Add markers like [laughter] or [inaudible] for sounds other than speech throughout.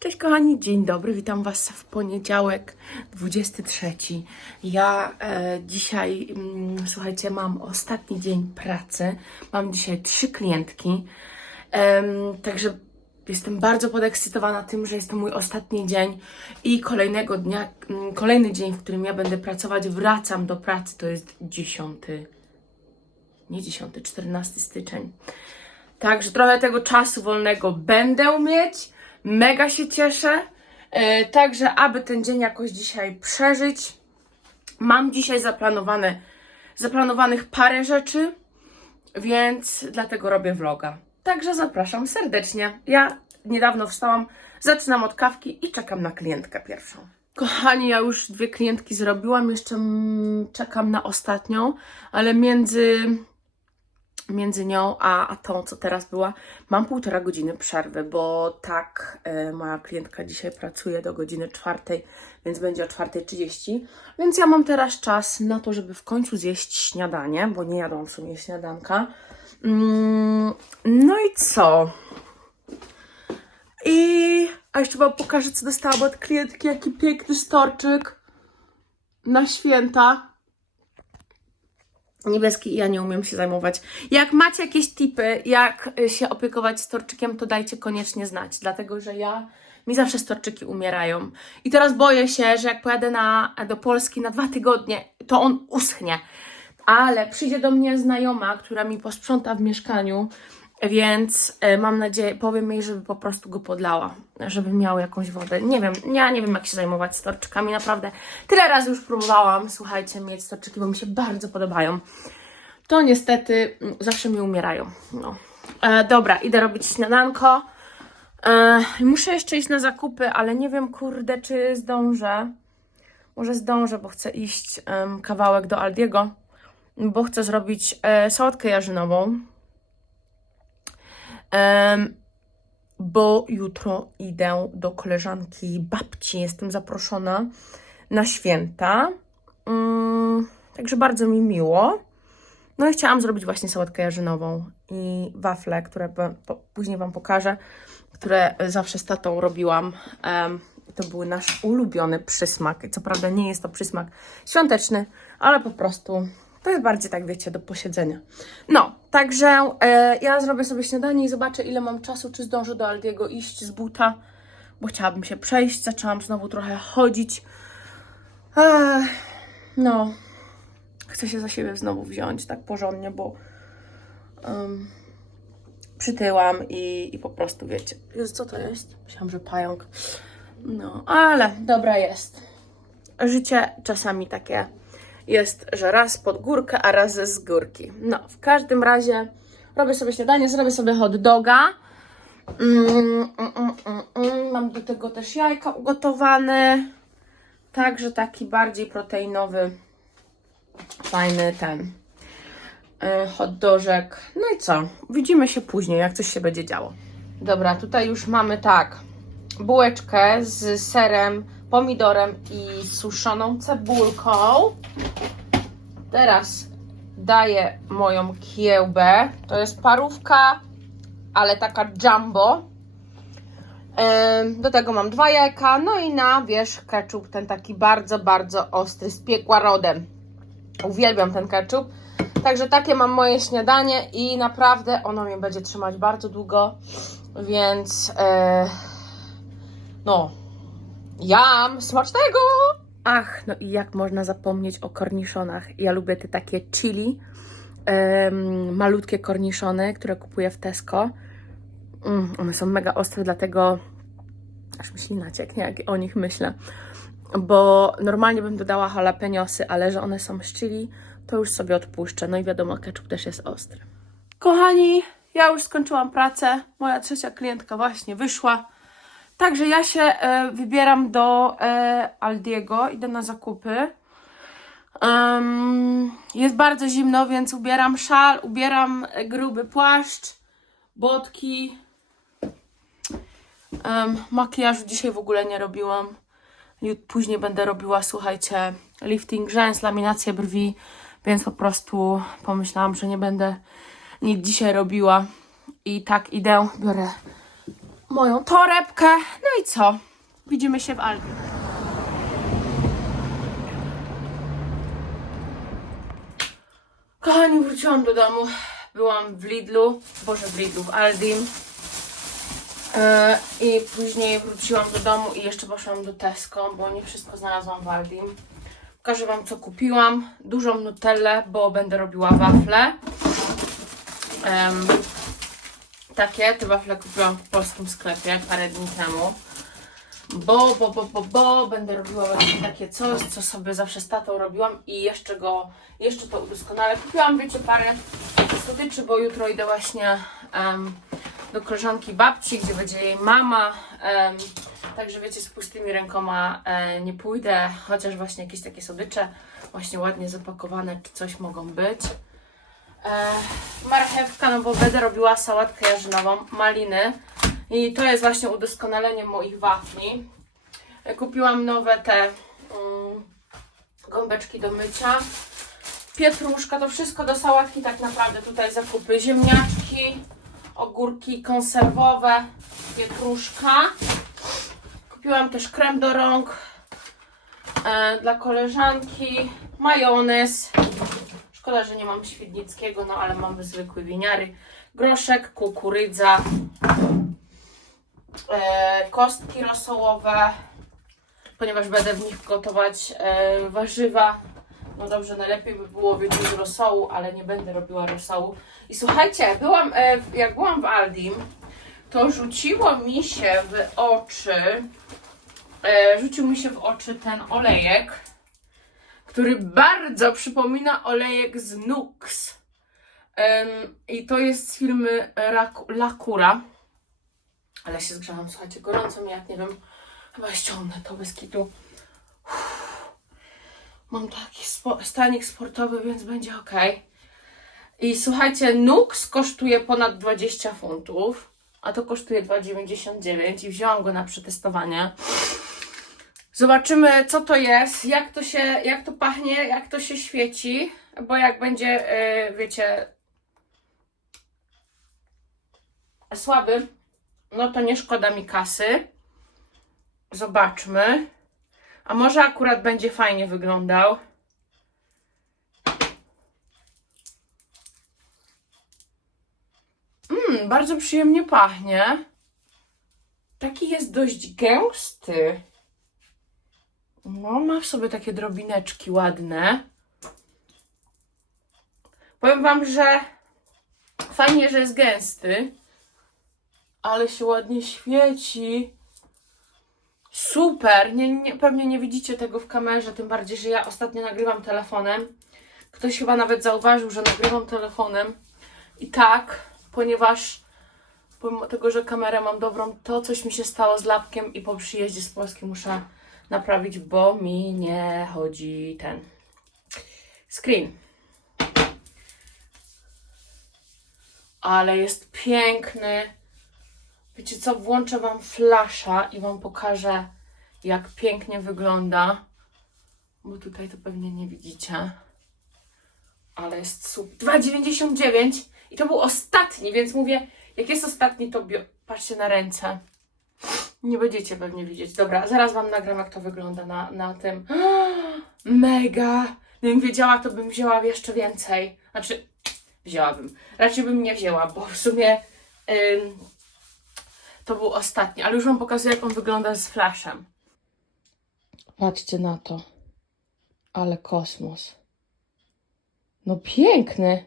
Cześć kochani, dzień dobry, witam Was w poniedziałek 23. Ja e, dzisiaj, mm, słuchajcie, mam ostatni dzień pracy. Mam dzisiaj trzy klientki. Także jestem bardzo podekscytowana tym, że jest to mój ostatni dzień i kolejnego dnia, mm, kolejny dzień, w którym ja będę pracować. Wracam do pracy, to jest 10, nie 10, 14 styczeń. Także trochę tego czasu wolnego będę mieć. Mega się cieszę. E, Także, aby ten dzień jakoś dzisiaj przeżyć, mam dzisiaj zaplanowane, zaplanowanych parę rzeczy, więc dlatego robię vloga. Także zapraszam serdecznie. Ja niedawno wstałam, zaczynam od kawki i czekam na klientkę pierwszą. Kochani, ja już dwie klientki zrobiłam, jeszcze czekam na ostatnią, ale między między nią a, a tą, co teraz była, mam półtora godziny przerwy, bo tak e, moja klientka dzisiaj pracuje do godziny czwartej, więc będzie o 4.30. Więc ja mam teraz czas na to, żeby w końcu zjeść śniadanie, bo nie jadłam w sumie śniadanka. Mm, no i co? I a jeszcze wam pokażę, co dostałam od klientki, jaki piękny storczyk na święta niebieski i ja nie umiem się zajmować. Jak macie jakieś tipy, jak y, się opiekować storczykiem, to dajcie koniecznie znać, dlatego że ja mi zawsze storczyki umierają. I teraz boję się, że jak pojadę na, do Polski na dwa tygodnie, to on uschnie. Ale przyjdzie do mnie znajoma, która mi posprząta w mieszkaniu, więc e, mam nadzieję, powiem jej, żeby po prostu go podlała, żeby miał jakąś wodę. Nie wiem, ja nie wiem, jak się zajmować storczykami, naprawdę. Tyle razy już próbowałam, słuchajcie, mieć storczyki, bo mi się bardzo podobają. To niestety mm, zawsze mi umierają. No. E, dobra, idę robić śniadanko. E, muszę jeszcze iść na zakupy, ale nie wiem, kurde, czy zdążę. Może zdążę, bo chcę iść em, kawałek do Aldiego, bo chcę zrobić e, sałatkę jarzynową. Em, bo jutro idę do koleżanki babci. Jestem zaproszona na święta. Mm, także bardzo mi miło. No i chciałam zrobić właśnie sałatkę jarzynową i wafle, które później Wam pokażę, które zawsze z tatą robiłam. Em, to był nasz ulubiony przysmak. Co prawda nie jest to przysmak świąteczny, ale po prostu to jest bardziej tak, wiecie, do posiedzenia. No, także e, ja zrobię sobie śniadanie i zobaczę, ile mam czasu, czy zdążę do Aldiego iść z buta, bo chciałabym się przejść. Zaczęłam znowu trochę chodzić. Ech, no, chcę się za siebie znowu wziąć tak porządnie, bo em, przytyłam i, i po prostu wiecie. Jezu, co to jest? Myślałam, że pająk. No, ale dobra jest. Życie czasami takie jest, że raz pod górkę, a raz z górki. No, w każdym razie robię sobie śniadanie, zrobię sobie hot doga. Mm, mm, mm, mm, mm. Mam do tego też jajka ugotowane. Także taki bardziej proteinowy, fajny ten y, hot dożek. No i co? Widzimy się później, jak coś się będzie działo. Dobra, tutaj już mamy tak. Bułeczkę z serem, pomidorem i suszoną cebulką. Teraz daję moją kiełbę. To jest parówka, ale taka jumbo. Do tego mam dwa jajka, no i na wierzch ketchup, ten taki bardzo, bardzo ostry, z piekła rodem. Uwielbiam ten ketchup. Także takie mam moje śniadanie i naprawdę ono mnie będzie trzymać bardzo długo, więc e, no, jam, smacznego! Ach, no i jak można zapomnieć o korniszonach. Ja lubię te takie chili, em, malutkie korniszony, które kupuję w Tesco. Mm, one są mega ostre, dlatego aż mi ślina cieknie, jak o nich myślę. Bo normalnie bym dodała jalapeniosy, ale że one są z chili, to już sobie odpuszczę. No i wiadomo, ketchup też jest ostry. Kochani, ja już skończyłam pracę. Moja trzecia klientka właśnie wyszła. Także ja się e, wybieram do e, Aldiego, idę na zakupy. Em, jest bardzo zimno, więc ubieram szal, ubieram e, gruby płaszcz, botki. Um, makijażu dzisiaj w ogóle nie robiłam. Później będę robiła, słuchajcie, lifting rzęs, laminację brwi, więc po prostu pomyślałam, że nie będę nic dzisiaj robiła. I tak idę, biorę moją torebkę. No i co? Widzimy się w Aldi. Kochani, wróciłam do domu. Byłam w Lidlu, boże w Lidlu, w Aldim. E, I później wróciłam do domu i jeszcze poszłam do Tesco, bo nie wszystko znalazłam w Aldim. Pokażę Wam, co kupiłam. Dużą nutellę, bo będę robiła wafle. Em, takie, te wafle kupiłam w polskim sklepie parę dni temu. Bo, bo, bo, bo, bo będę robiła właśnie takie coś, co sobie zawsze z tatą robiłam i jeszcze go, jeszcze to udoskonale. Kupiłam, wiecie, parę słodyczy, bo jutro idę właśnie em, do koleżanki babci, gdzie będzie jej mama. em, także wiecie, z pustymi rękoma e, nie pójdę, chociaż właśnie jakieś takie słodycze, właśnie ładnie zapakowane, czy coś mogą być. E, marchewka, no bo będę robiła sałatkę jarzynową, maliny. I to jest właśnie udoskonalenie moich wafli. E, Kupiłam nowe te mm, gąbeczki do mycia. Pietruszka, to wszystko do sałatki tak naprawdę tutaj zakupy. Ziemniaczki, ogórki konserwowe, pietruszka. Kupiłam też krem do rąk e, dla koleżanki, majonez. Szkoda, że nie mam świdnickiego, no ale mamy zwykły winiary. Groszek, kukurydza, e, kostki rosołowe, ponieważ będę w nich gotować e, warzywa. No dobrze, najlepiej by było wiedzieć rosołu, ale nie będę robiła rosołu. I słuchajcie, byłam, e, jak byłam w Aldim, to rzuciło mi się w oczy, e, rzucił mi się w oczy ten olejek, który bardzo przypomina olejek z Nux. Em, I to jest z filmy Lakura. Ale się zgrzałam, słuchajcie, gorąco mi jak nie wiem. Chyba ściągnę to bez kitu. Mam taki spo- stanik sportowy, więc będzie ok. I słuchajcie, Nux kosztuje ponad 20 funtów, a to kosztuje 2,99 i wzięłam go na przetestowanie. Zobaczymy, co to jest, jak to się, jak to pachnie, jak to się świeci, bo jak będzie, yy, wiecie, słaby, no to nie szkoda mi kasy. Zobaczmy. A może akurat będzie fajnie wyglądał. Mmm, bardzo przyjemnie pachnie. Taki jest dość gęsty. No, ma w sobie takie drobineczki ładne. Powiem Wam, że fajnie, że jest gęsty, ale się ładnie świeci. Super! Nie, nie, pewnie nie widzicie tego w kamerze, tym bardziej, że ja ostatnio nagrywam telefonem. Ktoś chyba nawet zauważył, że nagrywam telefonem. I tak, ponieważ pomimo tego, że kamerę mam dobrą, to coś mi się stało z lapkiem i po przyjeździe z Polski muszę naprawić, bo mi nie chodzi ten screen. Ale jest piękny. Wiecie co, włączę Wam flasza i Wam pokażę, jak pięknie wygląda. Bo tutaj to pewnie nie widzicie. Ale jest super. 2,99 i to był ostatni, więc mówię, jak jest ostatni, to patrzcie na ręce. Nie będziecie pewnie widzieć. Dobra, zaraz Wam nagram, jak to wygląda na, na tym. [gasps] Mega! Gdybym wiedziała, to bym wzięła jeszcze więcej. Znaczy, wzięłabym. Raczej bym nie wzięła, bo w sumie ym, to był ostatni. Ale już Wam pokazuję, jak on wygląda z flashem. Patrzcie na to. Ale kosmos. No piękny.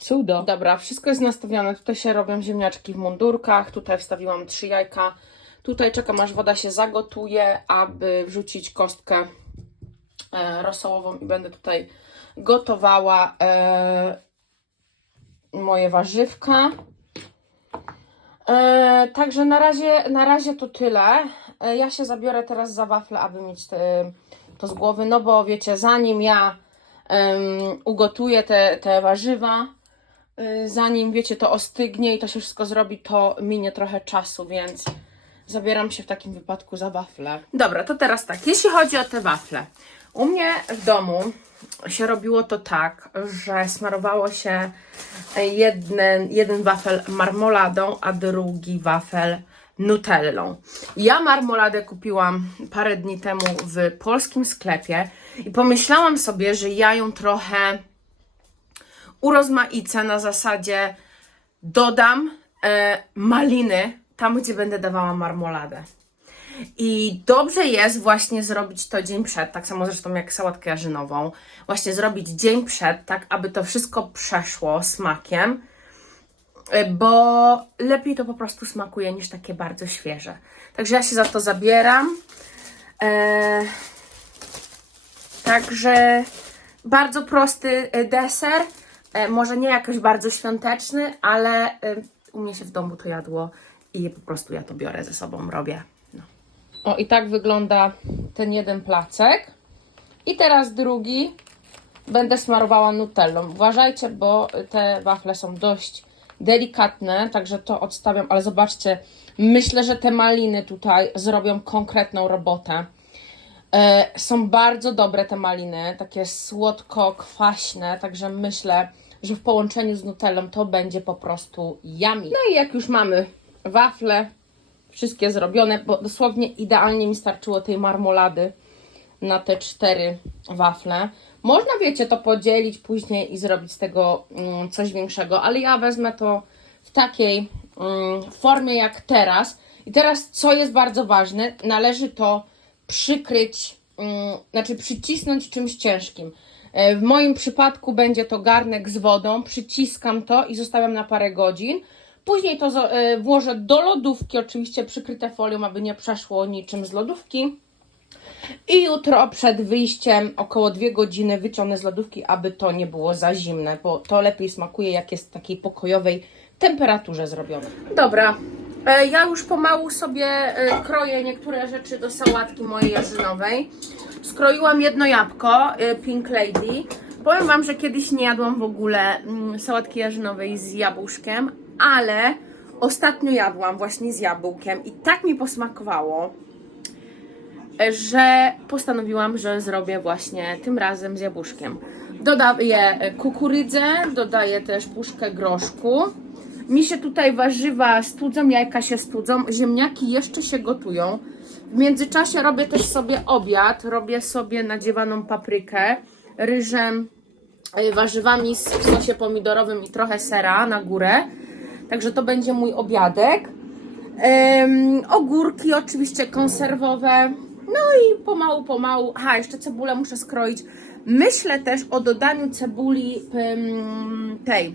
Cudo. Dobra, wszystko jest nastawione. Tutaj się robią ziemniaczki w mundurkach. Tutaj wstawiłam trzy jajka. Tutaj czekam, aż woda się zagotuje, aby wrzucić kostkę e, rosołową i będę tutaj gotowała e, moje warzywka. E, także na razie, na razie to tyle. Ja się zabiorę teraz za wafle, aby mieć te, to z głowy, no bo wiecie, zanim ja ugotuję te, te warzywa, zanim wiecie, to ostygnie i to się wszystko zrobi, to minie trochę czasu, więc zabieram się w takim wypadku za wafle. Dobra, to teraz tak, jeśli chodzi o te wafle. U mnie w domu się robiło to tak, że smarowało się jeden, jeden wafel marmoladą, a drugi wafel nutellą. Ja marmoladę kupiłam parę dni temu w polskim sklepie i pomyślałam sobie, że ja ją trochę urozmaicę na zasadzie dodam e, maliny tam, gdzie będę dawała marmoladę. I dobrze jest właśnie zrobić to dzień przed, tak samo zresztą jak sałatkę jarzynową, właśnie zrobić dzień przed, tak aby to wszystko przeszło smakiem, y, bo lepiej to po prostu smakuje niż takie bardzo świeże. Także ja się za to zabieram. E, także bardzo prosty y, deser, e, może nie jakoś bardzo świąteczny, ale y, u mnie się w domu to jadło i po prostu ja to biorę ze sobą, robię. No. O, i tak wygląda ten jeden placek. I teraz drugi będę smarowała nutellą. Uważajcie, bo te wafle są dość delikatne, także to odstawiam, ale zobaczcie, myślę, że te maliny tutaj zrobią konkretną robotę. E, są bardzo dobre te maliny, takie słodko-kwaśne, także myślę, że w połączeniu z nutellą to będzie po prostu yummy. No i jak już mamy wafle, wszystkie zrobione, bo dosłownie idealnie mi starczyło tej marmolady na te cztery wafle. Można, wiecie, to podzielić później i zrobić z tego mm, coś większego, ale ja wezmę to w takiej mm, formie jak teraz. I teraz, co jest bardzo ważne, należy to przykryć, mm, znaczy przycisnąć czymś ciężkim. E, W moim przypadku będzie to garnek z wodą, przyciskam to i zostawiam na parę godzin. Później to e, włożę do lodówki, oczywiście przykryte folią, aby nie przeszło niczym z lodówki. I jutro przed wyjściem około 2 godziny wyciągnę z lodówki, aby to nie było za zimne, bo to lepiej smakuje jak jest w takiej pokojowej temperaturze zrobione. Dobra, ja już pomału sobie e, kroję niektóre rzeczy do sałatki mojej jarzynowej. Skroiłam jedno jabłko, e, Pink Lady. Powiem Wam, że kiedyś nie jadłam w ogóle mm, sałatki jarzynowej z jabłuszkiem, ale ostatnio jadłam właśnie z jabłkiem i tak mi posmakowało, że postanowiłam, że zrobię właśnie tym razem z jabłuszkiem. Dodaję kukurydzę, dodaję też puszkę groszku. Mi się tutaj warzywa studzą, jajka się studzą, ziemniaki jeszcze się gotują. W międzyczasie robię też sobie obiad, robię sobie nadziewaną paprykę, ryżem, y, warzywami z- w sosie pomidorowym i trochę sera na górę. Także to będzie mój obiadek. Em, ogórki oczywiście konserwowe. No i pomału, pomału. Aha, jeszcze cebulę muszę skroić. Myślę też o dodaniu cebuli em, tej,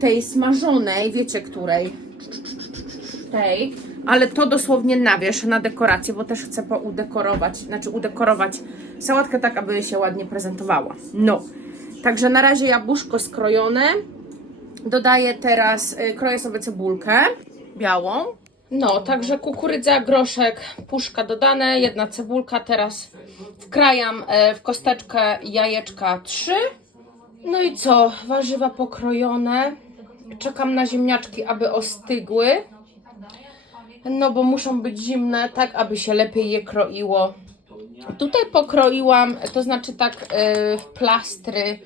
tej smażonej, wiecie której? Tej, ale to dosłownie na wierzch, na dekorację, bo też chcę poudekorować, znaczy udekorować sałatkę tak, aby się ładnie prezentowała. No, także na razie jabłuszko skrojone. Dodaję teraz, y, kroję sobie cebulkę białą. No, także kukurydza, groszek, puszka dodane, jedna cebulka. Teraz wkrajam e, w kosteczkę jajeczka 3. No i co? Warzywa pokrojone. Czekam na ziemniaczki, aby ostygły. No, bo muszą być zimne, tak aby się lepiej je kroiło. Tutaj pokroiłam, to znaczy tak e, w plastry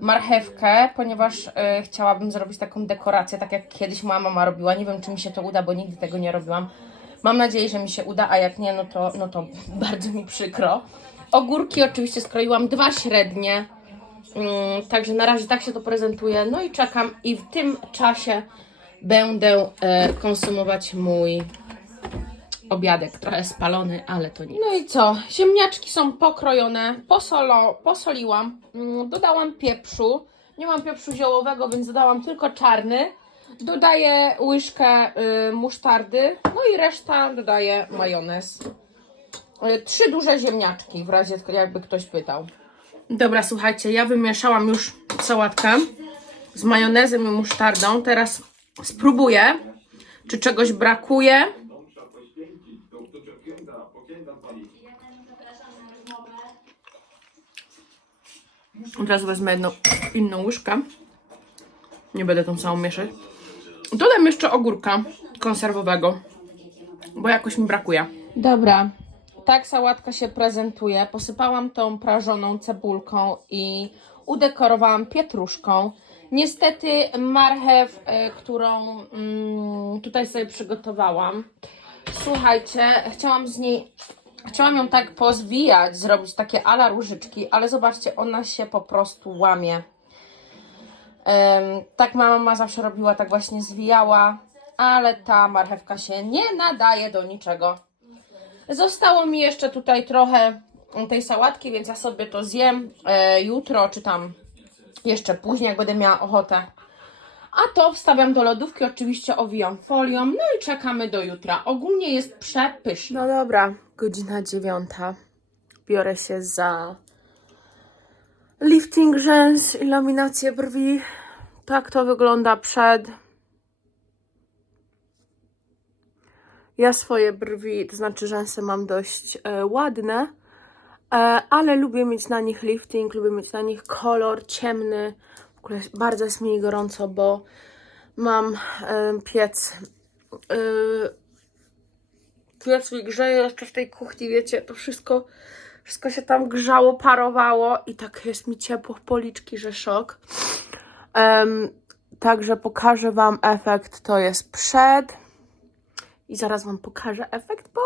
marchewkę, ponieważ e, chciałabym zrobić taką dekorację, tak jak kiedyś moja mama robiła. Nie wiem, czy mi się to uda, bo nigdy tego nie robiłam. Mam nadzieję, że mi się uda, a jak nie, no to, no to [laughs] bardzo mi przykro. Ogórki oczywiście skroiłam dwa średnie, także na razie tak się to prezentuje. No i czekam i w tym czasie będę e, konsumować mój obiadek, trochę spalony, ale to nie. No i co? Ziemniaczki są pokrojone, posolo, posoliłam, mm, dodałam pieprzu. Nie mam pieprzu ziołowego, więc dodałam tylko czarny. Dodaję łyżkę y, musztardy, no i reszta dodaję majonez. Y, trzy duże ziemniaczki, w razie jakby ktoś pytał. Dobra, słuchajcie, ja wymieszałam już sałatkę z majonezem i musztardą. Teraz spróbuję, czy czegoś brakuje. Teraz wezmę jedną inną łyżkę. Nie będę tą samą mieszać. Dodam jeszcze ogórka konserwowego. bo jakoś mi brakuje. Dobra, tak sałatka się prezentuje. Posypałam tą prażoną cebulką i udekorowałam pietruszką. Niestety marchew, e, którą mm, tutaj sobie przygotowałam, słuchajcie, chciałam z niej, chciałam ją tak pozwijać, zrobić takie ala różyczki, ale zobaczcie, ona się po prostu łamie. Tak mama zawsze robiła, tak właśnie zwijała, ale ta marchewka się nie nadaje do niczego. Zostało mi jeszcze tutaj trochę tej sałatki, więc ja sobie to zjem e, jutro, czy tam jeszcze później, jak będę miała ochotę. A to wstawiam do lodówki, oczywiście owijam folią, no i czekamy do jutra. Ogólnie jest przepyszne. No dobra, godzina dziewiąta. Biorę się za lifting rzęs i laminację brwi. Tak to wygląda przed. Ja swoje brwi, to znaczy rzęsy mam dość e, ładne, e, ale lubię mieć na nich lifting, lubię mieć na nich kolor ciemny. W ogóle bardzo jest mi gorąco, bo mam e, piec. E, piec mi grzeje jeszcze w tej kuchni, wiecie, to wszystko, wszystko się tam grzało, parowało i tak jest mi ciepło w policzki, że szok. Em, także pokażę Wam efekt, to jest przed i zaraz Wam pokażę efekt po.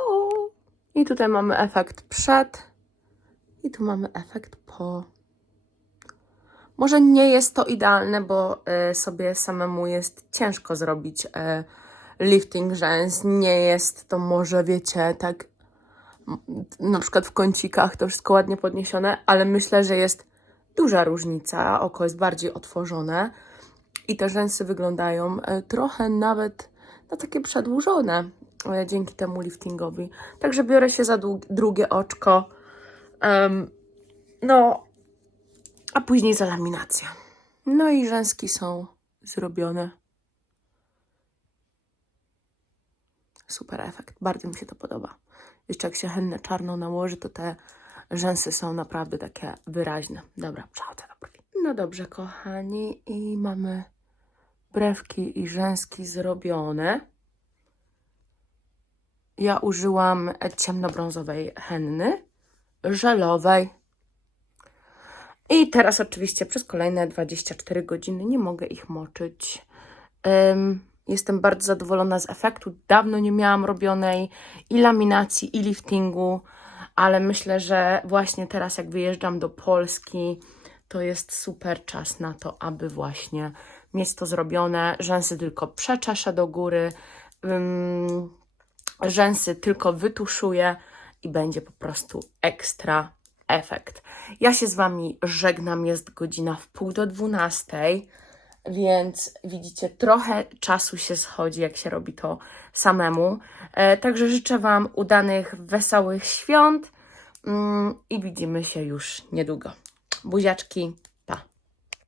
I tutaj mamy efekt przed i tu mamy efekt po. Może nie jest to idealne, bo y, sobie samemu jest ciężko zrobić y, lifting rzęs. Nie jest to może, wiecie, tak na przykład w kącikach to wszystko ładnie podniesione, ale myślę, że jest duża różnica. Oko jest bardziej otworzone i te rzęsy wyglądają e, trochę nawet na takie przedłużone e, dzięki temu liftingowi. Także biorę się za drugie oczko. Em, no, a później za laminację. No i rzęski są zrobione. Super efekt, bardzo mi się to podoba. Jeszcze jak się hennę czarną nałoży, to te rzęsy są naprawdę takie wyraźne. Dobra, przechodzę do. No dobrze, kochani, i mamy brewki i rzęski zrobione. Ja użyłam ciemnobrązowej henny, żelowej. I teraz oczywiście przez kolejne 24 godziny nie mogę ich moczyć. Ym, jestem bardzo zadowolona z efektu. Dawno nie miałam robionej i laminacji, i liftingu, ale myślę, że właśnie teraz, jak wyjeżdżam do Polski, to jest super czas na to, aby właśnie mieć to zrobione. Rzęsy tylko przeczeszę do góry, rzęsy tylko wytuszuję i będzie po prostu ekstra efekt. Ja się z Wami żegnam, jest godzina w pół do dwunastej, więc widzicie, trochę czasu się schodzi, jak się robi to samemu. E, także życzę Wam udanych, wesołych świąt i widzimy się już niedługo. Buziaczki,